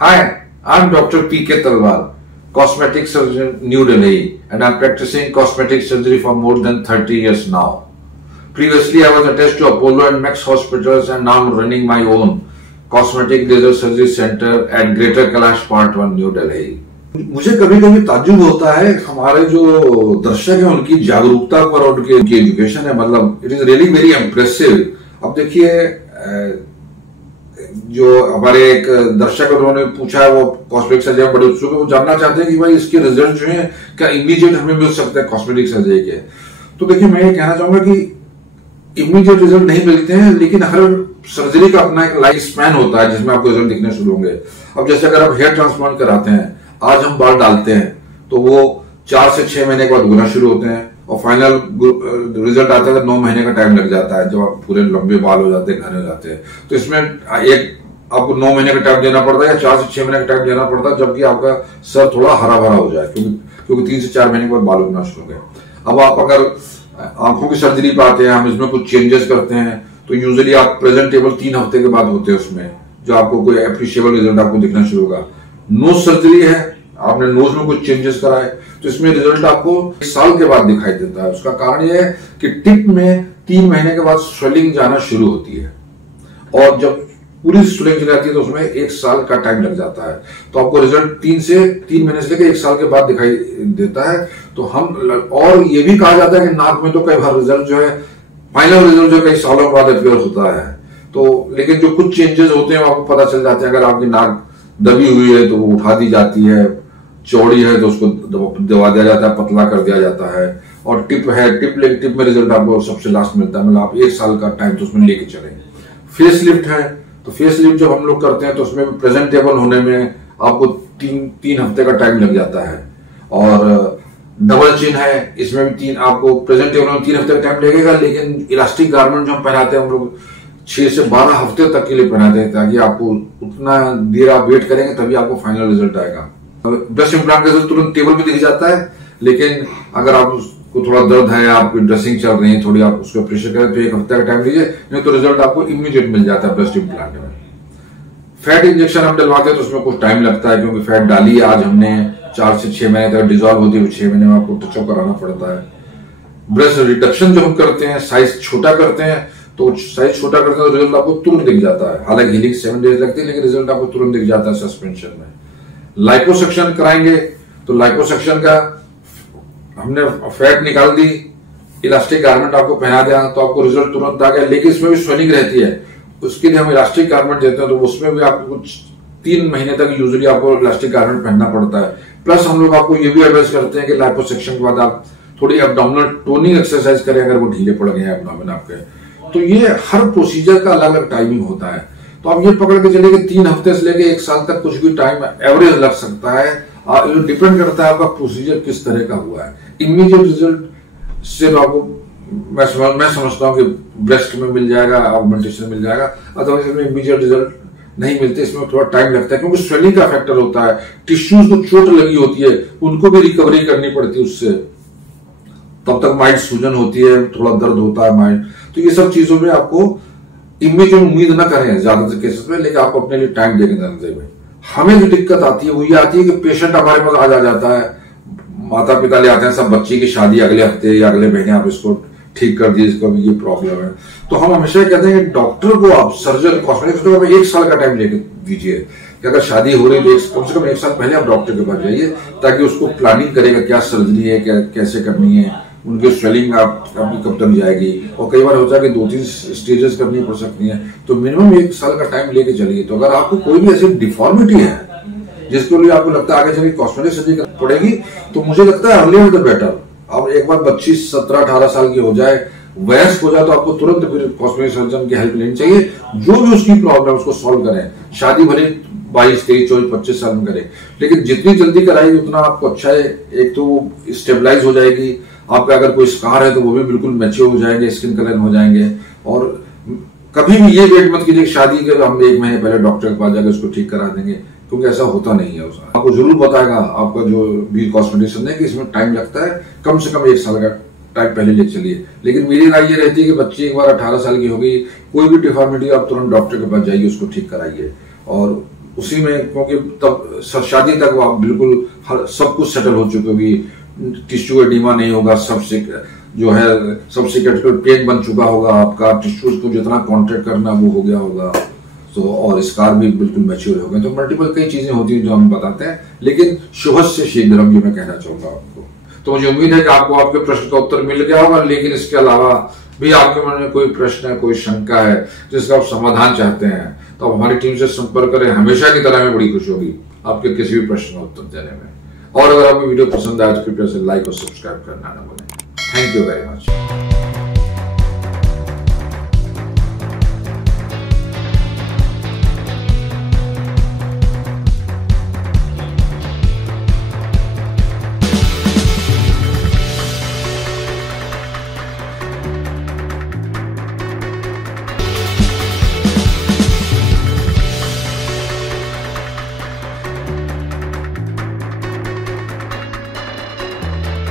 Hi, I'm Dr. P.K. Talwar, cosmetic surgeon, New Delhi, and I'm practicing cosmetic surgery for more than 30 years now. Previously, I was attached to Apollo and Max hospitals, and now I'm running my own cosmetic laser surgery center at Greater Kailash Part 1, New Delhi. मुझे कभी कभी ताज्जुब होता है हमारे जो दर्शक हैं उनकी जागरूकता पर और उनकी एजुकेशन है, मतलब it is really very impressive. अब देखिए, जो हमारे एक दर्शक उन्होंने पूछा है, वो कॉस्मेटिक सर्जरी में बड़े उत्सुक है, वो जानना चाहते हैं कि भाई इसके रिजल्ट जो है क्या इमीडिएट हमें मिल सकते हैं कॉस्मेटिक सर्जरी के। तो देखिए, मैं ये कहना चाहूंगा कि इमीडिएट रिजल्ट नहीं मिलते हैं, लेकिन हर सर्जरी का अपना एक लाइफ स्पैन होता है जिसमें आपको रिजल्ट दिखने शुरू होंगे। अब जैसे अगर आप हेयर ट्रांसप्लांट कराते हैं, आज हम बाल डालते हैं तो वो 4 से 6 महीने के बाद उगना शुरू होते हैं और फाइनल रिजल्ट आता है तो 9 महीने का टाइम लग जाता है, जब आप पूरे लंबे बाल हो जाते हैं, घने हो जाते हैं। तो इसमें एक आपको 9 महीने का टाइम देना पड़ता है या 4 से 6 महीने का टाइम देना पड़ता है, जबकि आपका सर थोड़ा हरा भरा हो जाए, क्योंकि 3 से 4 महीने के बाद बाल उगना शुरू हो गए। अब आप अगर आंखों की सर्जरी पे आते हैं, हम इसमें कुछ चेंजेस करते हैं, तो यूजुअली आप प्रेजेंटेबल 3 हफ्ते के बाद होते हैं उसमें, जो आपको कोई अप्रिशिएबल रिजल्ट आपको दिखना शुरू होगा। नोज सर्जरी है, आपने नोज में कुछ चेंजेस कराए, तो इसमें रिजल्ट आपको 1 साल के बाद दिखाई देता है। उसका कारण यह है कि टिप में 3 महीने के बाद स्वेलिंग जाना शुरू होती है, और जब पूरी स्वेलिंग चली जाती है तो उसमें 1 साल का टाइम लग जाता है। तो आपको रिजल्ट 3 महीने से लेकर 1 साल के बाद दिखाई देता है। तो और ये भी कहा जाता है कि नाक में तो कई बार रिजल्ट जो है, फाइनल रिजल्ट जो कई सालों बाद अपियर होता है। तो लेकिन जो कुछ चेंजेस होते हैं वो आपको पता चल जाते हैं। अगर आपकी नाक दबी हुई है तो वो उठा दी जाती है, चौड़ी है तो उसको दबा दिया जाता है, पतला कर दिया जाता है। और टिप है, टिप में रिजल्ट आपको सबसे लास्ट मिलता है, मतलब आप 1 साल का टाइम तो उसमें लेके चले। फेस लिफ्ट है, तो फेस लिफ्ट जब हम लोग करते हैं तो उसमें प्रेजेंटेबल होने में आपको 3 हफ्ते का टाइम लग जाता है। और डबल चिन है, इसमें भी आपको प्रेजेंटेबल होने में 3 हफ्ते का टाइम लगेगा, लेकिन इलास्टिक गारमेंट जो हम पहनाते हैं हम लोग 6 से 12 हफ्ते तक के लिए पहनाते हैं, ताकि आपको उतना देर आप वेट करेंगे तभी आपको फाइनल रिजल्ट आएगा। ब्रेस्ट इम्प्लांट का रिजल्ट तुरंत टेबल पे दिख जाता है, लेकिन अगर आप उसको थोड़ा दर्द है, आपकी ड्रेसिंग चल रही है, थोड़ी आप उसको प्रेशर करें तो 1 हफ्ते का टाइम लीजिए, नहीं तो रिजल्ट आपको इमीडिएट मिल जाता है ब्रेस्ट इम्प्लांट में। फैट इंजेक्शन हम डलवाते हैं तो उसमें कुछ टाइम लगता है, क्योंकि फैट डाली है आज हमने, 4 से 6 महीने तक डिजॉल्व होती है, 6 महीने में आपको टचअप कराना पड़ता है। ब्रेस्ट रिडक्शन जो हम करते हैं, साइज छोटा करते हैं, तो साइज छोटा करते हैं तो रिजल्ट आपको तुरंत दिख जाता है। हालांकि हीलिंग 7 डेज लगती है, लेकिन रिजल्ट आपको तुरंत दिख जाता है सस्पेंशन में। लाइपोसक्शन कराएंगे तो लाइपोसक्शन का हमने फैट निकाल दी, इलास्टिक गारमेंट आपको पहना दिया तो आपको रिजल्ट तुरंत आ गया, लेकिन इसमें भी स्वेलिंग रहती है। उसके लिए हम इलास्टिक गारमेंट देते हैं, तो उसमें भी आपको कुछ 3 महीने तक यूजुअली आपको इलास्टिक गारमेंट पहनना पड़ता है। प्लस हम लोग आपको ये भी एडवाइस करते हैं कि लाइपोसक्शन के बाद आप थोड़ी एब्डोमिनल टोनिंग एक्सरसाइज करें, अगर वो ढीले पड़ गए हैं एब्डोमिन आपके। तो ये हर प्रोसीजर का अलग अलग टाइमिंग होता है। तो आप ये पकड़ के चलिए कि 3 हफ्ते से लेके 1 साल तक कुछ भी टाइम एवरेज लग सकता है। ये डिपेंड करता है आपका प्रोसीजर किस तरह का हुआ है। इमीडिएट रिजल्ट सिर्फ आपको मैं समझता हूँ कि ब्रेस्ट में मिल जाएगा, ऑगमेंटेशन मिल जाएगा, अदरवाइज इसमें इमीडिएट रिजल्ट नहीं मिलते, इसमें थोड़ा टाइम लगता है, क्योंकि स्वेलिंग का फैक्टर होता है। टिश्यूज को चोट लगी होती है, उनको भी रिकवरी करनी पड़ती है उससे, तब तक माइल्ड सूजन होती है, थोड़ा दर्द होता है माइल्ड। तो ये सब चीजों में आपको इमीडिएट उम्मीद न करें ज्यादातर केसेस में, लेकिन आपको अपने लिए टाइम देंगे। हमें जो दिक्कत आती है वो ये आती है कि पेशेंट हमारे पास आ जाता है, माता पिता ले आते हैं, सब बच्चे की शादी अगले हफ्ते या अगले महीने, आप इसको ठीक कर दिए, इसको भी ये प्रॉब्लम है। तो हम हमेशा कहते हैं कि डॉक्टर को आप सर्जन कॉस्मेटिक को 1 साल का टाइम लेके दीजिए, कि अगर शादी हो रही है तो कम से कम 1 साल पहले आप डॉक्टर के पास जाइए, ताकि उसको प्लानिंग करेगा क्या सर्जरी है, क्या कैसे करनी है, उनकी स्वेलिंग आपकी कब तक जाएगी, और कई बार होता है कि 2-3 स्टेजेस करनी पड़ सकती है। तो मिनिमम 1 साल का टाइम लेके चलिए। तो अगर आपको कोई भी ऐसी डिफॉर्मिटी है जिसके लिए आपको लगता है आगे चलिए कॉस्मेटिक सर्जरी करनी पड़ेगी, तो मुझे लगता है अर्लियर द बेटर। अब एक बार 25, 17, 18 साल की हो जाए, वयस्क हो जाए, तो आपको तुरंत फिर कॉस्मेटिक सर्जन की हेल्प लेनी चाहिए, जो भी उसकी प्रॉब्लम उसको सॉल्व करें। शादी भले 22, 23, 24, 25 साल में करें, लेकिन जितनी जल्दी कराएगी उतना आपको अच्छा है। एक तो वो स्टेबलाइज हो जाएगी, आपका अगर कोई स्कार है तो वो भी बिल्कुल मैच्योर हो जाएंगे, स्किन कलर हो जाएंगे। और कभी भी ये वेट मत कीजिए शादी के हम 1 महीने पहले डॉक्टर के पास जाकर उसको ठीक करा देंगे, क्योंकि ऐसा होता नहीं है। आपको जरूर बताएगा आपका जो भी कॉस्मेटिशियन है कि इसमें टाइम लगता है, कम से कम 1 साल का टाइम पहले ले चलिए। लेकिन मेरी राय ये रहती है कि बच्ची एक बार 18 साल की हो गई, कोई भी डिफॉर्मिटी आप तुरंत डॉक्टर के पास जाइए, उसको ठीक कराइए। और उसी में, क्योंकि तब शादी तक आप बिल्कुल सब कुछ सेटल हो चुके होगी, टिश्यू एडिमा नहीं होगा, सबसे जो है सबसे क्रिटिकल पेन बन चुका होगा आपका, टिश्यूज को जितना कॉन्ट्रैक्ट करना वो हो गया होगा, तो और स्कार भी बिल्कुल मैच्योर हो गए। तो मल्टीपल कई चीजें होती हैं जो हम बताते हैं, लेकिन शुभस्य शीघ्रम ये मैं कहना चाहूंगा आपको। तो मुझे उम्मीद है कि आपको आपके प्रश्न का उत्तर मिल गया होगा, लेकिन इसके अलावा भी आपके मन में कोई प्रश्न है, कोई शंका है जिसका आप समाधान चाहते हैं, तो आप हमारी टीम से संपर्क करें। हमेशा की तरह हमें बड़ी खुशी होगी आपके किसी भी प्रश्न का उत्तर देने में। और अगर आपको वीडियो पसंद आए तो कृपया से लाइक और सब्सक्राइब करना न भूलें। Thank you very much.